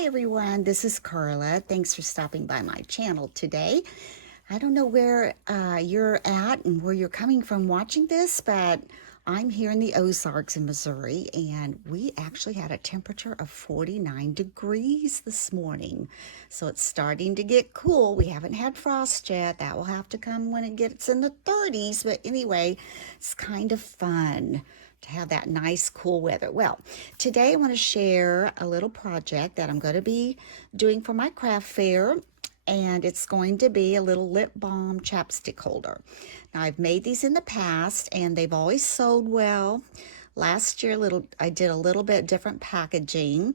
Hi everyone, this is Carla. Thanks for stopping by my channel today. I don't know where you're at and where you're coming from watching this, but I'm here in the Ozarks in Missouri, and we actually had a temperature of 49 degrees this morning. So it's starting to get cool. We haven't had frost yet. That will have to come when it gets in the 30s, but anyway, it's kind of fun to have that nice cool weather. Well, today I want to share a little project that I'm going to be doing for my craft fair, and it's going to be a little lip balm chapstick holder. Now, I've made these in the past and they've always sold well. Last year I did a little bit different packaging,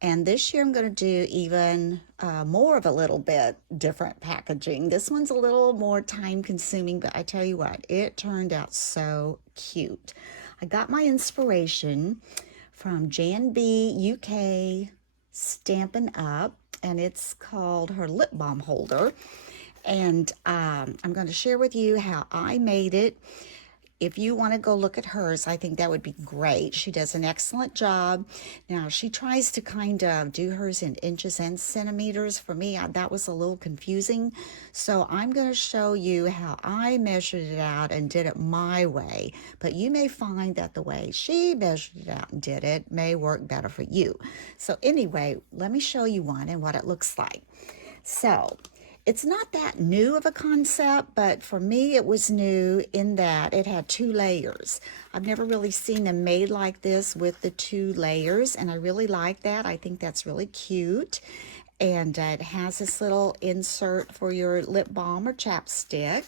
and this year I'm going to do even more of a little bit different packaging. This one's a little more time consuming, but I tell you what, it turned out so cute. I got my inspiration from Jan B UK Stampin' Up, and it's called her lip balm holder. And I'm going to share with you how I made it. If you want to go look at hers, I think that would be great. She does an excellent job. Now, she tries to kind of do hers in inches and centimeters. For me, that was a little confusing. So I'm going to show you how I measured it out and did it my way. But you may find that the way she measured it out and did it may work better for you. So anyway, let me show you one and what it looks like. So it's not that new of a concept, but for me it was new in that it had 2 layers. I've never really seen them made like this with the 2 layers, and I really like that. I think that's really cute. And it has this little insert for your lip balm or chapstick.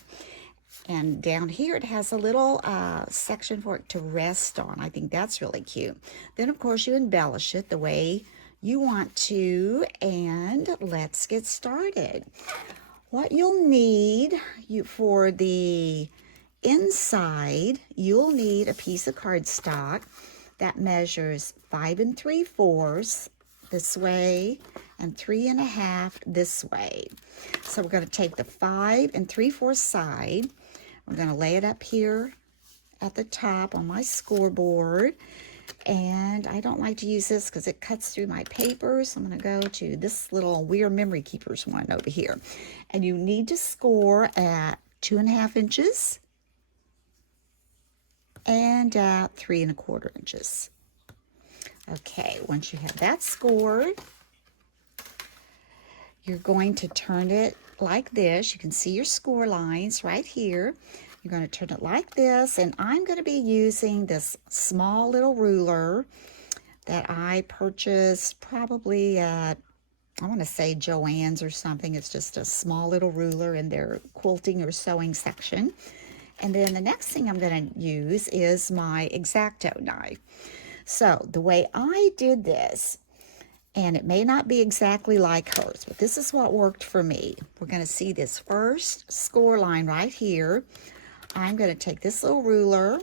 And down here it has a little section for it to rest on. I think that's really cute. Then of course you embellish it the way you want to, and let's get started. What you'll need for the inside, you'll need a piece of cardstock that measures 5 3/4 this way and 3 1/2 this way. So we're going to take the 5 3/4 side. We're going to lay it up here at the top on my scoreboard. And I don't like to use this because it cuts through my paper. So I'm going to go to this little Weird Memory Keepers one over here. And you need to score at 2 1/2 inches and at 3 1/4 inches. Okay, once you have that scored, you're going to turn it like this. You can see your score lines right here. You're going to turn it like this, and I'm going to be using this small little ruler that I purchased probably at, I want to say Joann's or something. It's just a small little ruler in their quilting or sewing section. And then the next thing I'm going to use is my X-Acto knife. So the way I did this, and it may not be exactly like hers, but this is what worked for me. We're going to see this first score line right here. I'm going to take this little ruler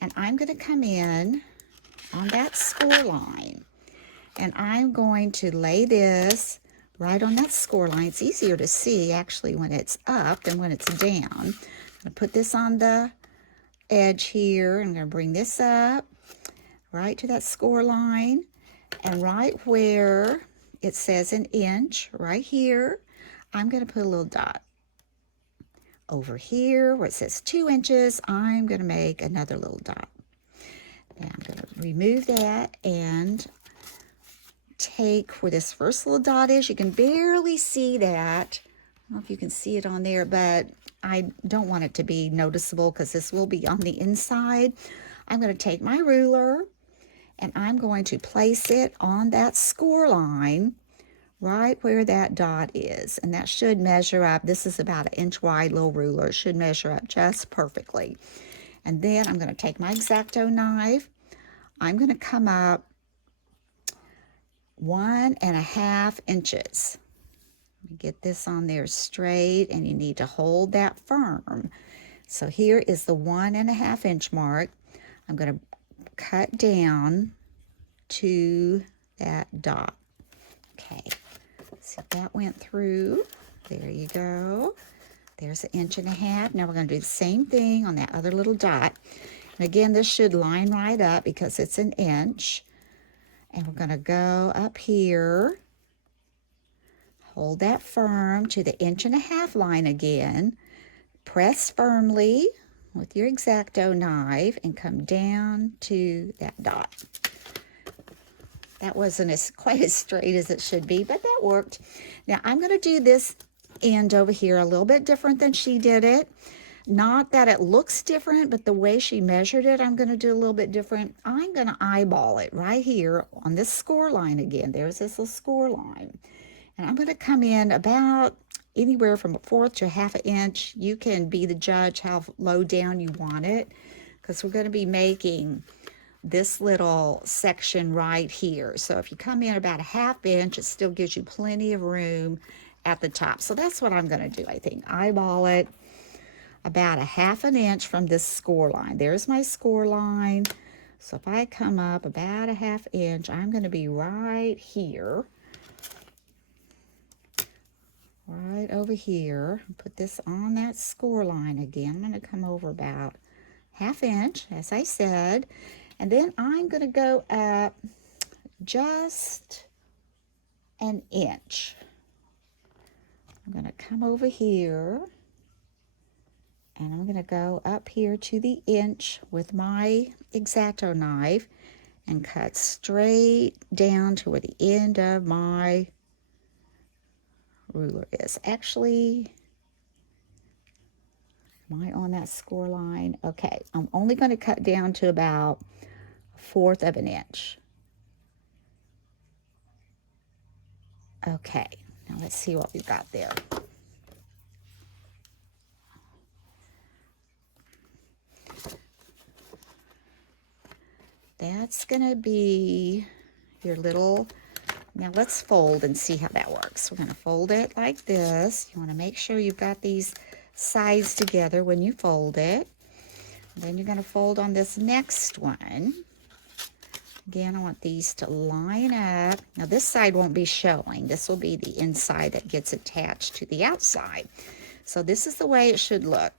and I'm going to come in on that score line, and I'm going to lay this right on that score line. It's easier to see actually when it's up than when it's down. I'm going to put this on the edge here. I'm going to bring this up right to that score line, and right where it says an inch right here, I'm going to put a little dot. Over here where it says 2 inches, I'm going to make another little dot. Now I'm going to remove that and take where this first little dot is. You can barely see that. I don't know if you can see it on there, but I don't want it to be noticeable because this will be on the inside. I'm going to take my ruler and I'm going to place it on that score line right where that dot is, and that should measure up. This is about an inch wide little ruler. It should measure up just perfectly. And then I'm going to take my X-Acto knife. I'm going to come up 1 1/2 inches. Let me get this on there straight, and you need to hold that firm. So here is the 1 1/2 inch mark. I'm going to cut down to that dot. Okay. See if that went through. There you go. There's 1 1/2 inches. Now we're going to do the same thing on that other little dot. And again, this should line right up because it's an inch. And we're going to go up here Hold that firm to the 1.5 inch line again. Press firmly with your X-Acto knife and come down to that dot. That wasn't quite as straight as it should be, but that worked. Now I'm going to do this end over here a little bit different than she did it. Not that it looks different, but the way she measured it, I'm going to do a little bit different. I'm going to eyeball it right here on this score line again. There's this little score line. And I'm going to come in about anywhere from 1/4 to 1/2 inch. You can be the judge how low down you want it, because we're going to be making this little section right here. So if you come in about 1/2 inch, it still gives you plenty of room at the top. So that's what I'm going to do, I think. Eyeball it about 1/2 inch from this score line. There's my score line. So if I come up about 1/2 inch, I'm going to be right here. Right over here. Put this on that score line again. I'm going to come over about 1/2 inch, as I said. And then I'm going to go up just 1 inch. I'm going to come over here. And I'm going to go up here to the inch with my X-Acto knife and cut straight down to where the end of my ruler is. Actually, am I on that score line? Okay, I'm only going to cut down to about 1/4 of an inch. Okay, now let's see what we've got there. That's going to be your little, now let's fold and see how that works. We're going to fold it like this. You want to make sure you've got these sides together when you fold it. And then you're going to fold on this next one. Again, I want these to line up. Now this side won't be showing. This will be the inside that gets attached to the outside. So this is the way it should look.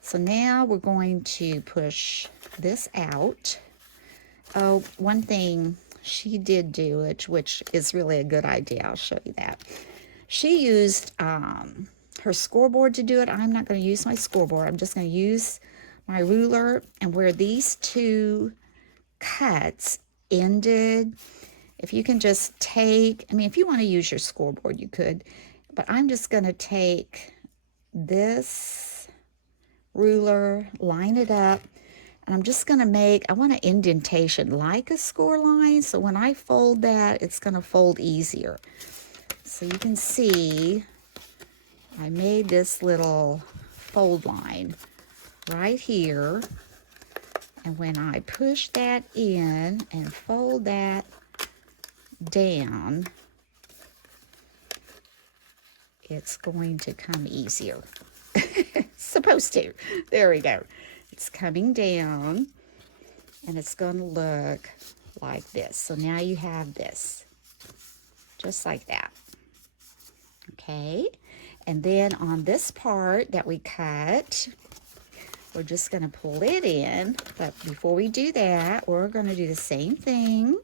So now we're going to push this out. Oh, one thing she did do, which is really a good idea. I'll show you that. She used her scoreboard to do it. I'm not going to use my scoreboard. I'm just going to use my ruler, and where these two cuts ended, if you can just take, I mean, if you want to use your scoreboard, you could, but I'm just going to take this ruler, line it up, and I'm just going to make, I want an indentation like a score line, so when I fold that, it's going to fold easier. So you can see I made this little fold line right here, and when I push that in and fold that down, it's going to come easier. It's supposed to. There we go. It's coming down, and it's going to look like this. So now you have this, just like that. Okay, and then on this part that we cut, we're just going to pull it in. But before we do that, we're going to do the same thing.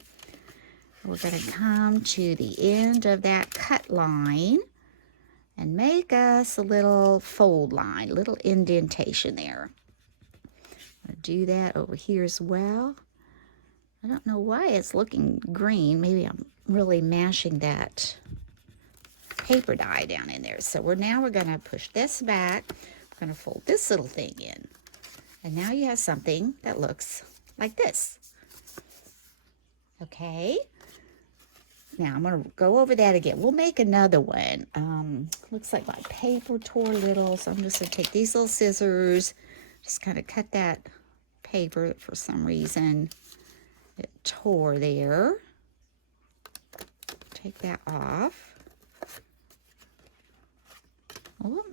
We're going to come to the end of that cut line and make us a little fold line, a little indentation there. I'm going to do that over here as well. I don't know why it's looking green. Maybe I'm really mashing that paper dye down in there. So now we're going to push this back. We're going to fold this little thing in. And now you have something that looks like this. Okay. Now I'm going to go over that again. We'll make another one. Looks like my paper tore a little, so I'm just going to take these little scissors, just kind of cut that paper. For some reason it tore there. Take that off. Oh,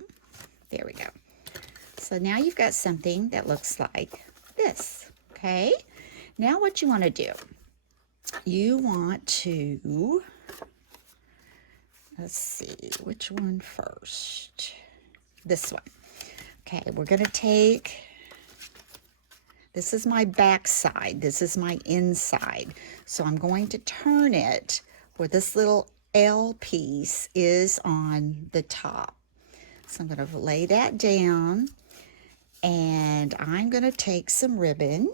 there we go. So now you've got something that looks like this. Okay. Now what you want to do, you want to, let's see, which one first? This one. Okay, we're going to take, this is my back side, this is my inside. So I'm going to turn it where this little L piece is on the top. So I'm going to lay that down, and I'm going to take some ribbon,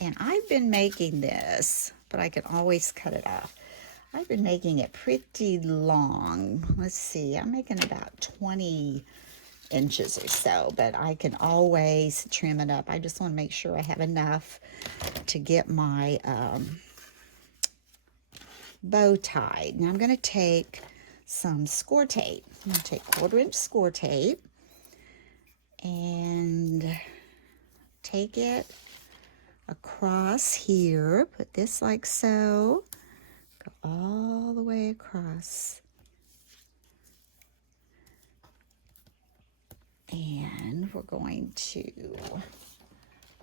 and I've been making this, but I can always cut it off. I've been making it pretty long. Let's see, I'm making about 20 inches or so, but I can always trim it up. I just want to make sure I have enough to get my bow tied. Now I'm going to take some score tape. I'm going to take 1/4-inch score tape and take it across here. Put this like so. Go all the way across. And we're going to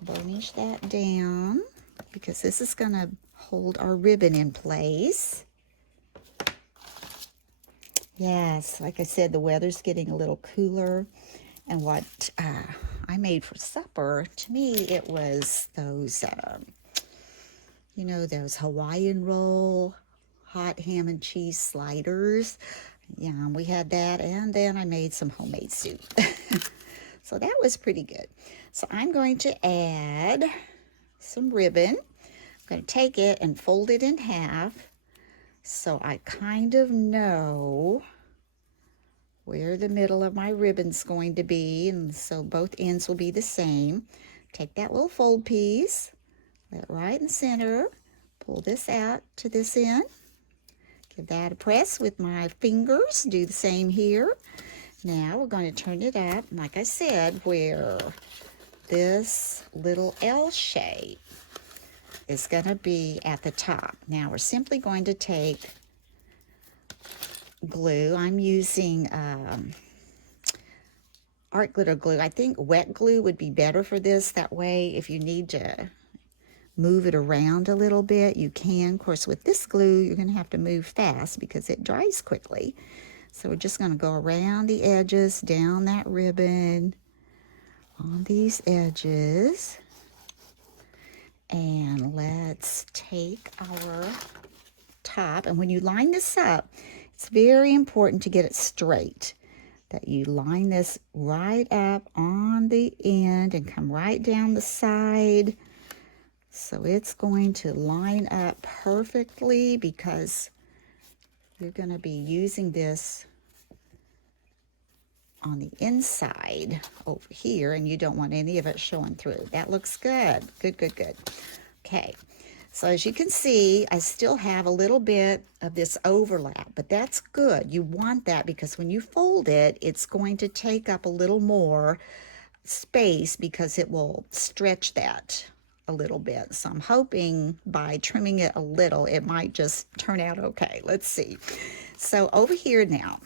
burnish that down because this is going to hold our ribbon in place. Yes, like I said, the weather's getting a little cooler, and what I made for supper, to me, it was those, you know, those Hawaiian roll hot ham and cheese sliders. Yeah, we had that, and then I made some homemade soup. So that was pretty good. So I'm going to add some ribbon. I'm going to take it and fold it in half so I kind of know where the middle of my ribbon's going to be, and so both ends will be the same. Take that little fold piece, lay it right in the center, pull this out to this end, give that a press with my fingers, do the same here. Now we're going to turn it up, like I said, where this little L shape is going to be at the top. Now we're simply going to take glue. I'm using art glitter glue. I think wet glue would be better for this. That way, if you need to move it around a little bit, you can. Of course, with this glue, you're going to have to move fast because it dries quickly. So we're just going to go around the edges, down that ribbon, on these edges. And let's take our top. And when you line this up, it's very important to get it straight. That you line this right up on the end and come right down the side. So it's going to line up perfectly because you're going to be using this on the inside over here, and you don't want any of it showing through. That looks good. Good, good, good. Okay, so as you can see, I still have a little bit of this overlap, but that's good. You want that because when you fold it, it's going to take up a little more space because it will stretch that a little bit. So I'm hoping by trimming it a little, it might just turn out okay. Let's see. So over here now,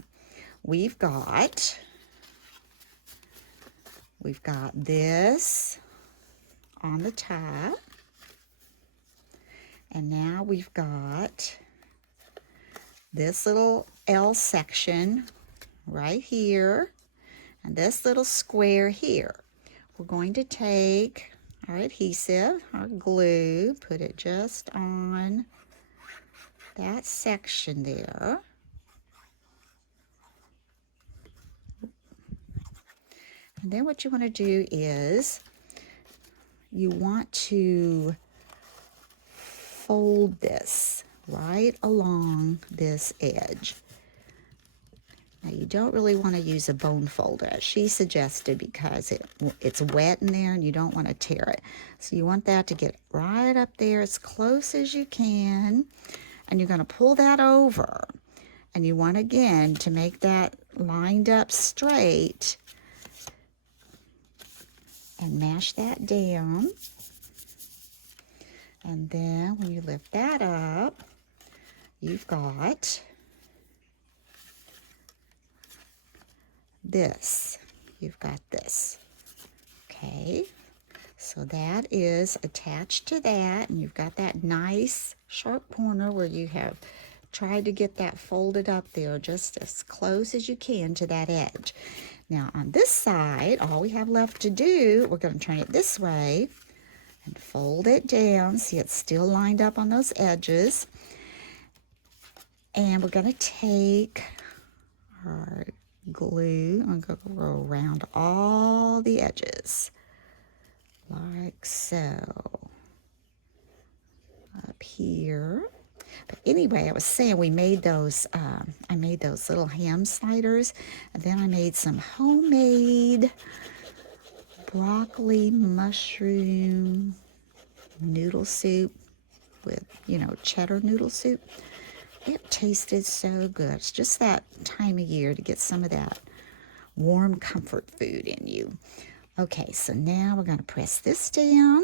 we've got this on the top. And now we've got this little L section right here and this little square here. We're going to take our adhesive, our glue, put it just on that section there. And then what you want to do is you want to fold this right along this edge. Now you don't really want to use a bone folder, as she suggested, because it's wet in there and you don't want to tear it. So you want that to get right up there as close as you can, and you're going to pull that over. And you want, again, to make that lined up straight and mash that down. And then when you lift that up, you've got this. You've got this. Okay, so that is attached to that, and you've got that nice sharp corner where you have tried to get that folded up there just as close as you can to that edge. Now on this side, all we have left to do, we're going to turn it this way and fold it down. See, it's still lined up on those edges. And we're going to take our glue. I'm going to go around all the edges like so. Up here. But anyway, I was saying we made those, I made those little ham sliders, and then I made some homemade broccoli mushroom noodle soup with, you know, cheddar noodle soup. It tasted so good. It's just that time of year to get some of that warm comfort food in you. Okay, so now we're going to press this down.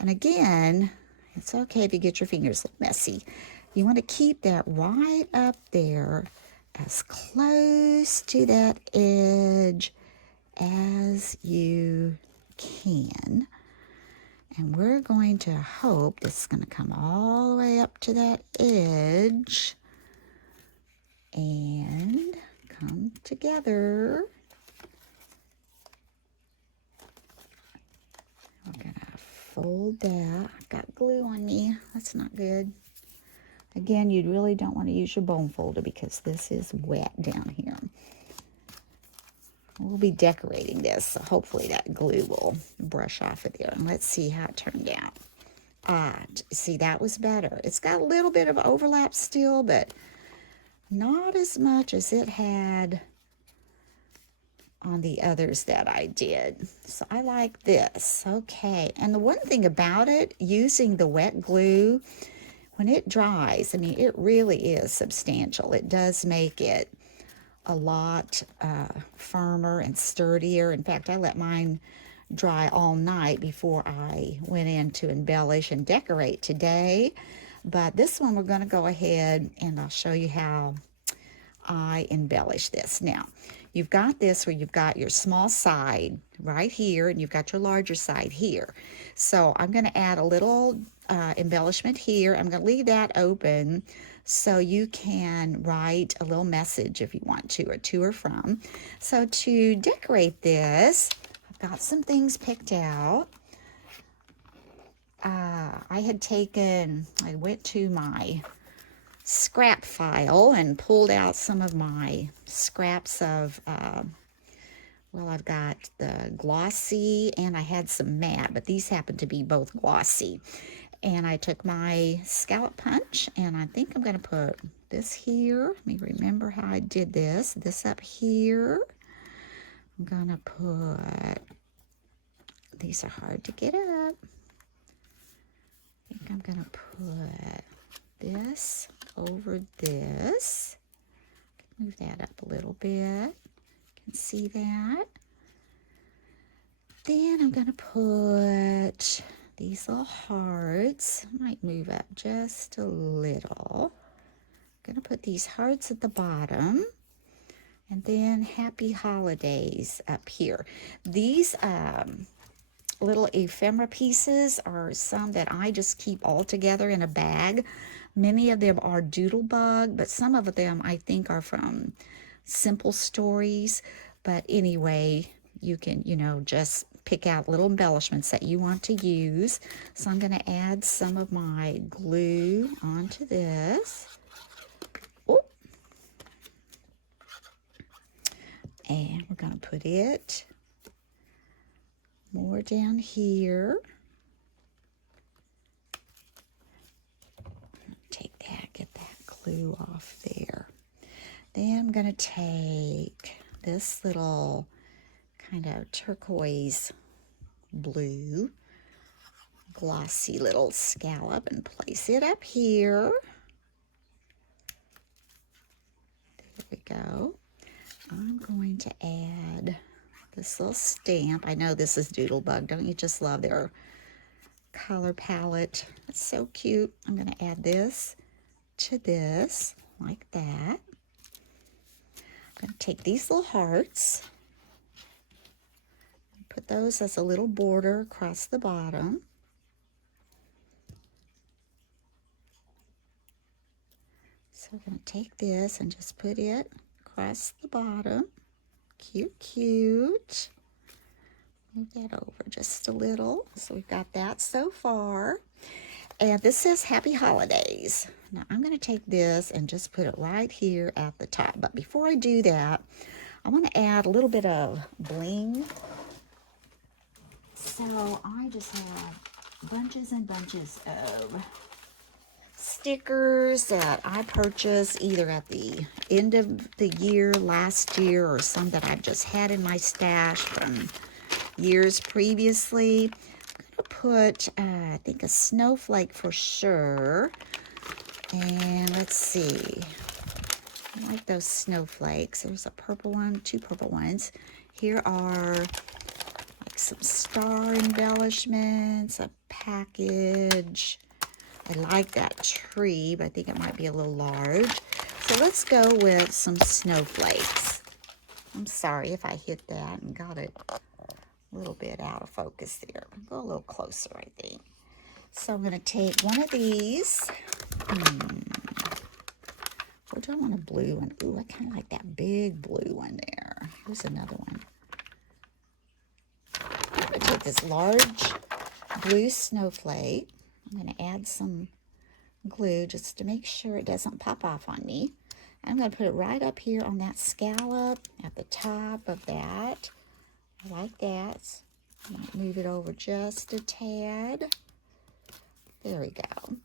And again, it's okay if you get your fingers messy. You want to keep that right up there as close to that edge as you can. And we're going to hope this is going to come all the way up to that edge and come together. We're going to fold that. I've got glue on me. That's not good. Again, you really don't want to use your bone folder because this is wet down here. We'll be decorating this, so hopefully that glue will brush off of there. And let's see how it turned out. See, that was better. It's got a little bit of overlap still, but not as much as it had on the others that I did. So I like this. Okay, and the one thing about it, using the wet glue, when it dries, I mean, it really is substantial. It does make it a lot firmer and sturdier. In fact, I let mine dry all night before I went in to embellish and decorate today. But this one we're going to go ahead and I'll show you how I embellish this. Now, you've got this where you've got your small side right here and you've got your larger side here. So I'm going to add a little embellishment here. I'm going to leave that open so you can write a little message if you want to, or to or from. So to decorate this, I've got some things picked out. I went to my scrap file and pulled out some of my scraps of, well, I've got the glossy and I had some matte, but these happen to be both glossy. And I took my scallop punch and I think I'm going to put this here. Let me remember how I did this. This up here. I'm going to put, these are hard to get up. I think I'm going to put this over this. Move that up a little bit. You can see that. Then I'm going to put these little hearts. I might move up just a little. I'm going to put these hearts at the bottom. And then happy holidays up here. These little ephemera pieces are some that I just keep all together in a bag. Many of them are Doodlebug, but some of them I think are from Simple Stories. But anyway, you can, you know, just pick out little embellishments that you want to use. So I'm going to add some of my glue onto this. Oh. And we're going to put it more down here. Take that, get that glue off there. Then I'm going to take this little kind of turquoise blue glossy little scallop and place it up here. There we go. I'm going to add this little stamp. I know this is Doodlebug. Don't you just love their color palette? It's so cute. I'm going to add this to this like that. I'm going to take these little hearts, put those as a little border across the bottom. So we're going to take this and just put it across the bottom. Cute, cute. Move that over just a little. So we've got that so far. And this says Happy Holidays. Now I'm going to take this and just put it right here at the top. But before I do that, I want to add a little bit of bling. So I just have bunches and bunches of stickers that I purchased either at the end of the year, last year, or some that I've just had in my stash from years previously. I'm going to put, I think, a snowflake for sure. And let's see. I like those snowflakes. There's a purple one, two purple ones. Here are like some star embellishments, a package. I like that tree, but I think it might be a little large. So let's go with some snowflakes. I'm sorry if I hit that and got it a little bit out of focus there. Go a little closer, I think. So I'm going to take one of these. What do I want? A blue one? Ooh, I kind of like that big blue one there. Here's another one. I'm going to take this large blue snowflake. I'm going to add some glue just to make sure it doesn't pop off on me. I'm going to put it right up here on that scallop at the top of that. I like that. I might move it over just a tad. There we go.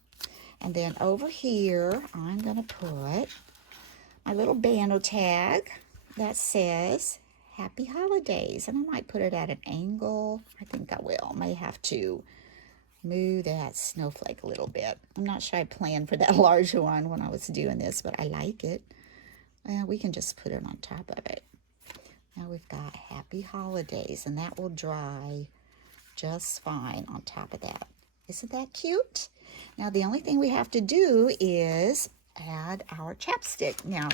And then over here, I'm going to put my little bando tag that says Happy Holidays. And I might put it at an angle. I think I will. May have to move that snowflake a little bit. I'm not sure I planned for that larger one when I was doing this, but I like it. Well, we can just put it on top of it. Now we've got Happy Holidays, and that will dry just fine on top of that. Isn't that cute? Now the only thing we have to do is add our chapstick. Now,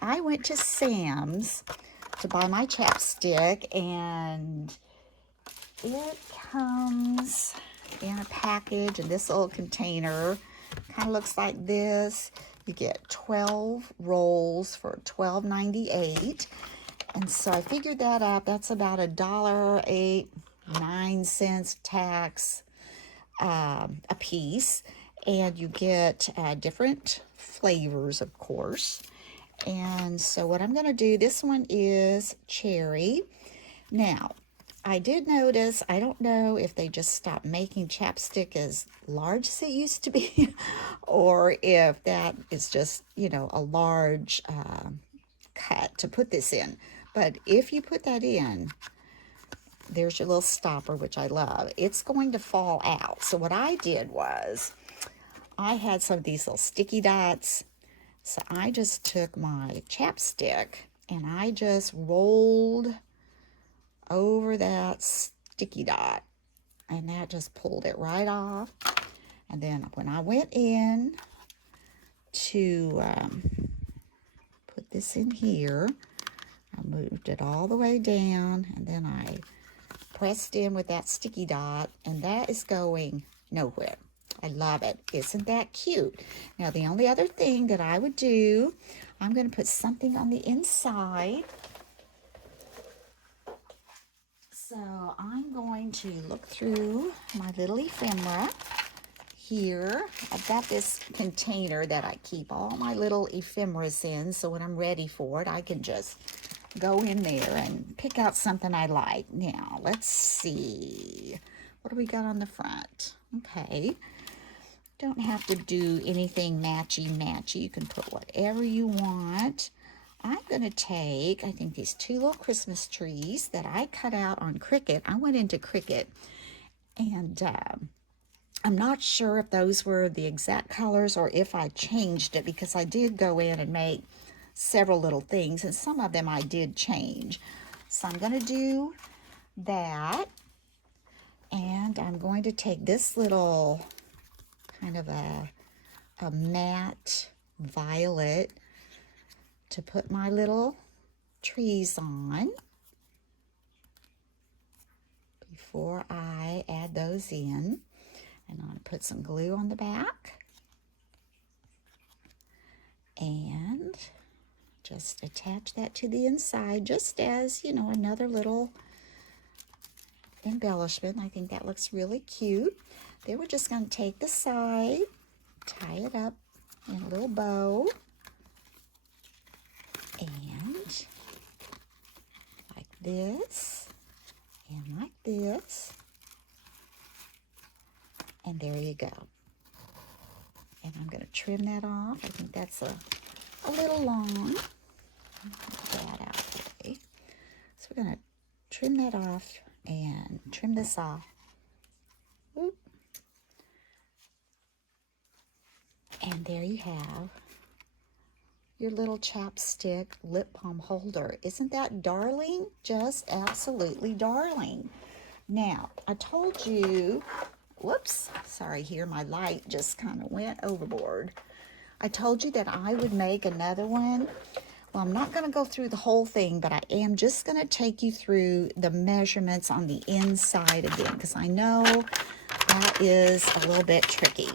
I went to Sam's to buy my chapstick, and it comes in a package in this little container. Kind of looks like this. You get 12 rolls for $12.98. And so I figured that up. That's about $1.09 tax a piece. And you get different flavors, of course. And so what I'm going to do, this one is cherry. Now, I did notice, I don't know if they just stopped making chapstick as large as it used to be, or if that is just, you know, a large cut to put this in. But if you put that in, there's your little stopper, which I love. It's going to fall out. So what I did was, I had some of these little sticky dots. So I just took my chapstick and I just rolled over that sticky dot, and that just pulled it right off. And then when I went in to put this in here, I moved it all the way down, and then I pressed in with that sticky dot, and that is going nowhere. I love it. Isn't that cute? Now the only other thing that I would do, I'm going to put something on the inside. So I'm going to look through my little ephemera here. I've got this container that I keep all my little ephemeras in, so when I'm ready for it, I can just go in there and pick out something I like. Now, let's see. What do we got on the front? Okay. Don't have to do anything matchy-matchy. You can put whatever you want. I'm going to take, I think, these two little Christmas trees that I cut out on Cricut. I went into Cricut, and I'm not sure if those were the exact colors or if I changed it, because I did go in and make several little things, and some of them I did change. So I'm going to do that, and I'm going to take this little kind of a matte violet to put my little trees on before I add those in. And I'm going to put some glue on the back and just attach that to the inside, just as, you know, another little embellishment. I think that looks really cute. Then we're just going to take the side, tie it up in a little bow, and like this, and like this, and there you go. And I'm going to trim that off. I think that's a little long. Get that out of the way. So we're going to trim that off and trim this off. Whoop. And there you have your little chapstick lip balm holder. Isn't that darling? Just absolutely darling. Now, I told you, whoops, sorry here, my light just kind of went overboard. I told you that I would make another one. Well, I'm not going to go through the whole thing, but I am just going to take you through the measurements on the inside again, because I know that is a little bit tricky.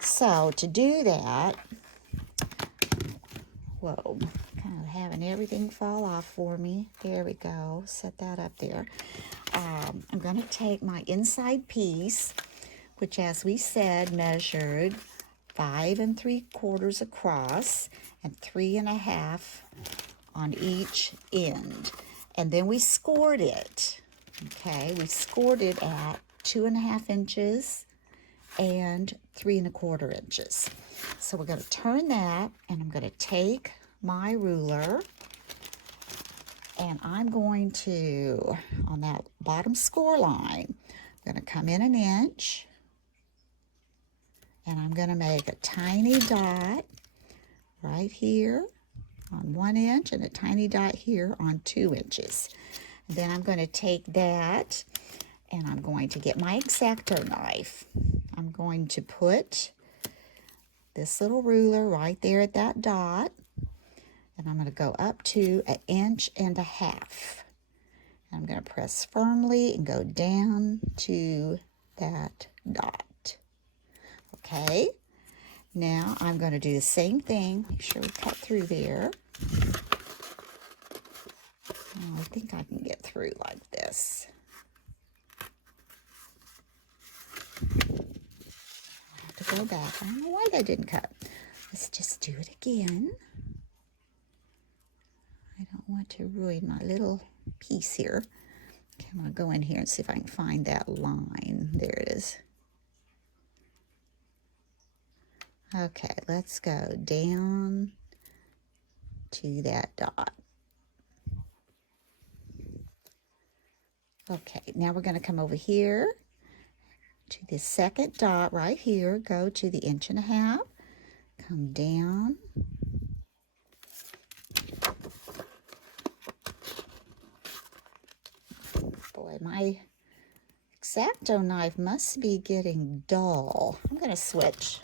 So to do that, whoa, kind of having everything fall off for me. There we go. Set that up there. I'm going to take my inside piece, which, as we said, measured 5 3/4 across and 3 1/2 on each end. And then we scored it. Okay, we scored it at 2 1/2 inches and 3 1/4 inches. So we're going to turn that, and I'm going to take my ruler, and I'm going to, on that bottom score line, I'm going to come in 1 inch, and I'm going to make a tiny dot right here on 1 inch and a tiny dot here on 2 inches. And then I'm going to take that, and I'm going to get my X-Acto knife. I'm going to put this little ruler right there at that dot, and I'm going to go up to 1 1/2 inches. I'm going to press firmly and go down to that dot. Okay, now I'm going to do the same thing. Make sure we cut through there. Oh, I think I can get through like this. I have to go back. I don't know why that didn't cut. Let's just do it again. I don't want to ruin my little piece here. Okay, I'm going to go in here and see if I can find that line. There it is. Okay, let's go down to that dot. Okay, now we're going to come over here to the second dot right here. Go to the 1 1/2 inch. Come down. Boy, my X-Acto knife must be getting dull. I'm going to switch.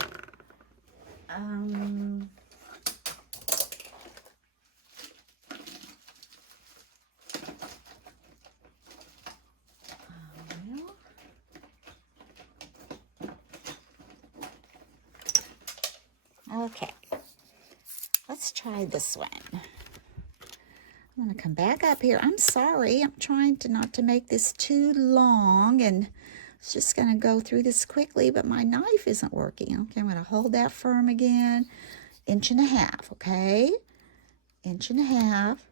Okay, let's try this one. I'm going to come back up here. I'm sorry, I'm trying to not to make this too long, and it's just going to go through this quickly, but my knife isn't working. Okay, I'm going to hold that firm again. 1 1/2 inches, okay? 1 1/2 inches.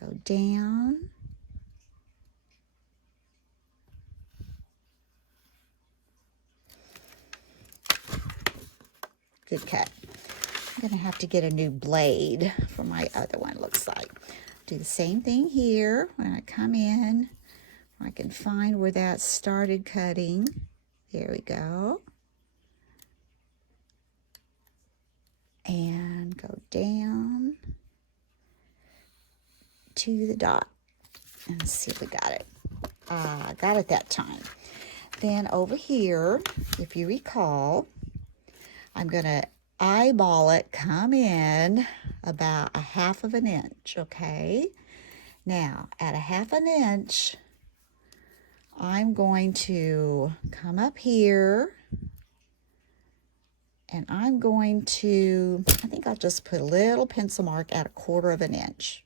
Go down. Good cut. I'm going to have to get a new blade for my other one, looks like. Do the same thing here. When I come in, I can find where that started cutting. There we go. And go down to the dot. And let's see if we got it. Got it that time. Then over here, if you recall, I'm going to eyeball it, come in about 1/2 inch, okay? Now, at 1/2 inch, I'm going to come up here, and I'm going to, I think I'll just put a little pencil mark at 1/4 inch.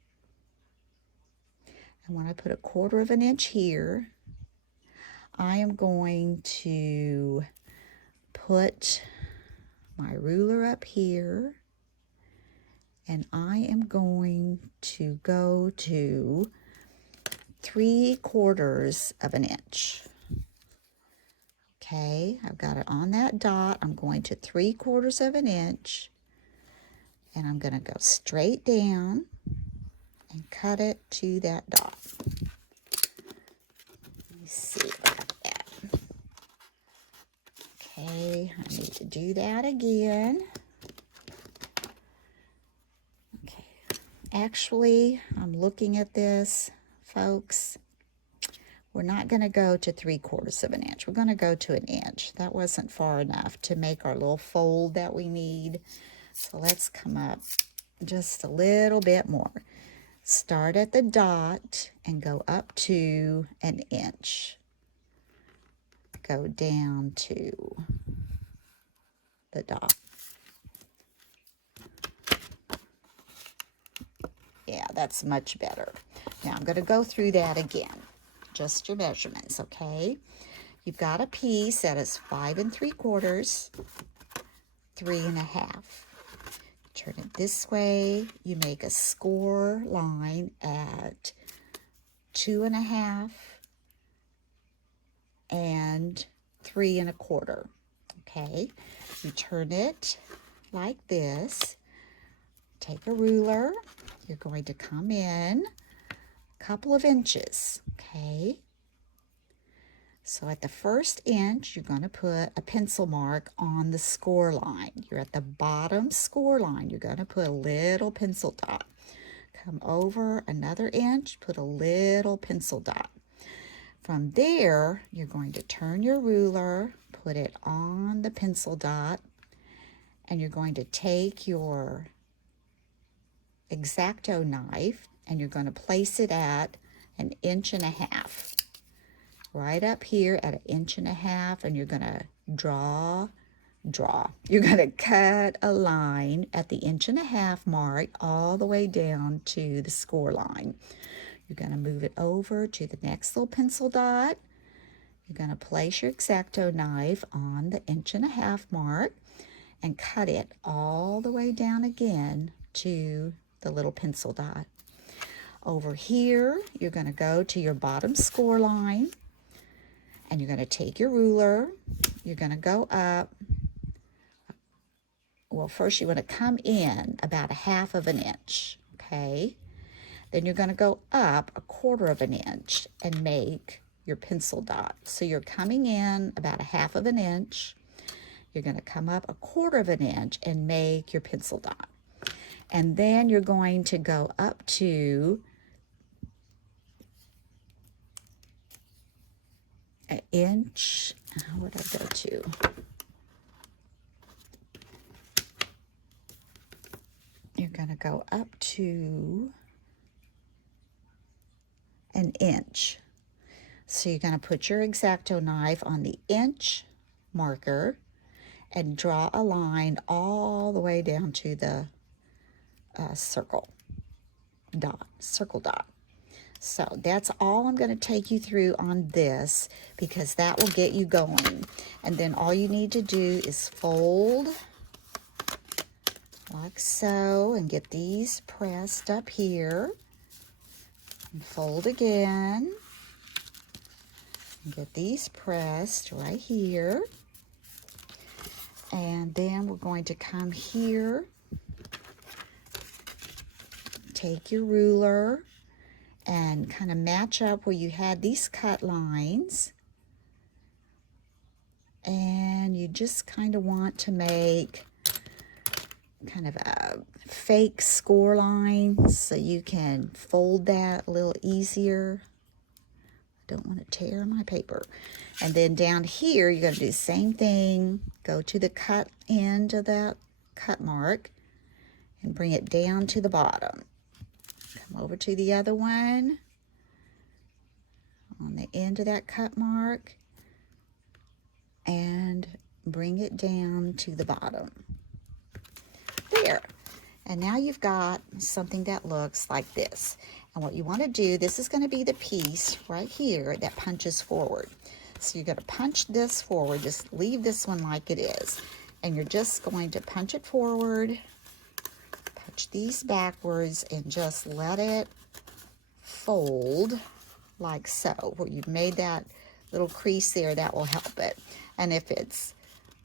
And when I put 1/4 inch here, I am going to put my ruler up here, and I am going to go to 3/4 of an inch. Okay, I've got it on that dot. I'm going to 3/4 of an inch, and I'm going to go straight down and cut it to that dot. Let me see about that. Okay, I need to do that again. Okay, actually, I'm looking at this, folks. We're not going to go to 3/4 of an inch. We're going to go to an inch. That wasn't far enough to make our little fold that we need. So let's come up just a little bit more. Start at the dot and go up to an inch. Go down to the dot. Yeah, that's much better. Now I'm going to go through that again. Just your measurements, okay? You've got a piece that is 5 3/4, 3 1/2. Turn it this way. You make a score line at 2 1/2 and 3 1/4. Okay, you turn it like this. Take a ruler. You're going to come in a couple of inches. Okay. So at the first inch, you're going to put a pencil mark on the score line. You're at the bottom score line. You're going to put a little pencil dot. Come over another inch, put a little pencil dot. From there, you're going to turn your ruler, put it on the pencil dot, and you're going to take your X-Acto knife and you're going to place it at 1.5 inches. Right up here at 1.5 inches, and you're going to draw. You're going to cut a line at the 1.5 inch mark all the way down to the score line. You're going to move it over to the next little pencil dot. You're going to place your X-Acto knife on the 1.5 inch mark and cut it all the way down again to the little pencil dot. Over here, you're going to go to your bottom score line, and you're going to take your ruler. You're going to go up. Well, first you want to come in about 1/2 inch, okay? Then you're going to go up 1/4 inch and make your pencil dot. So you're coming in about 1/2 inch. You're going to come up 1/4 inch and make your pencil dot. And then you're going to go up to 1 inch. What did I go to? You're going to go up to 1 inch. So you're going to put your X-Acto knife on the inch marker and draw a line all the way down to the circle dot. So that's all I'm going to take you through on this, because that will get you going. And then all you need to do is fold like so and get these pressed up here. And fold again. And get these pressed right here. And then we're going to come here. Take your ruler and kind of match up where you had these cut lines. And you just kind of want to make kind of a fake score line so you can fold that a little easier. I don't want to tear my paper. And then down here, you're going to do the same thing. Go to the cut end of that cut mark and bring it down to the bottom. Come over to the other one on the end of that cut mark and bring it down to the bottom. There. And now you've got something that looks like this. And what you want to do, this is going to be the piece right here that punches forward. So you're going to punch this forward. Just leave this one like it is. And you're just going to punch it forward, punch these backwards, and just let it fold like so. Where you've made that little crease there, that will help it. And if it's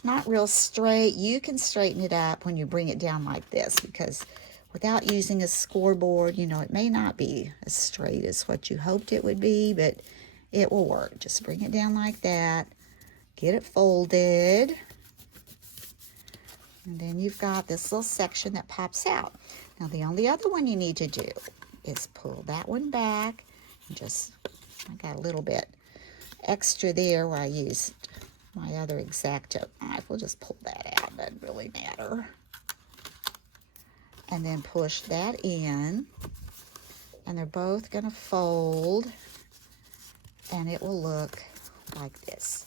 not real straight, you can straighten it up when you bring it down like this, because without using a scoreboard, you know, it may not be as straight as what you hoped it would be, but it will work. Just bring it down like that, get it folded, and then you've got this little section that pops out. Now the only other one you need to do is pull that one back, and just, I got a little bit extra there where I used my other X-Acto knife. We'll just pull that out, doesn't really matter. And then push that in, and they're both gonna fold, and it will look like this.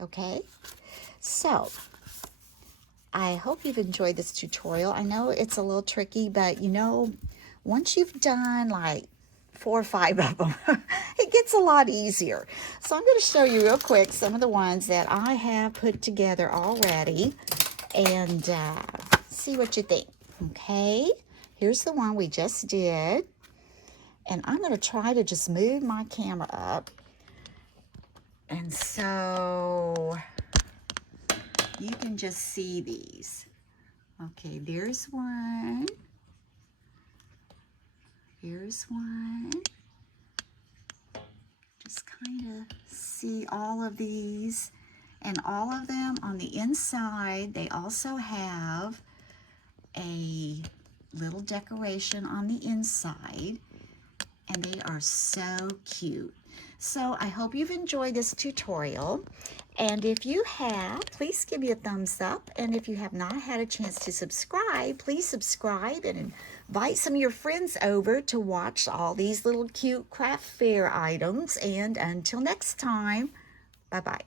Okay, so I hope you've enjoyed this tutorial. I know it's a little tricky, but you know, once you've done like 4 or 5 of them, it gets a lot easier. So I'm going to show you real quick some of the ones that I have put together already, and see what you think. Okay, here's the one we just did, and I'm going to try to just move my camera up, and so you can just see these. Okay, there's one. Here's one. Just kind of see all of these, and all of them on the inside, they also have a little decoration on the inside, and they are so cute. So I hope you've enjoyed this tutorial, and if you have, please give me a thumbs up, and if you have not had a chance to subscribe, please subscribe and invite some of your friends over to watch all these little cute craft fair items. And until next time, bye-bye.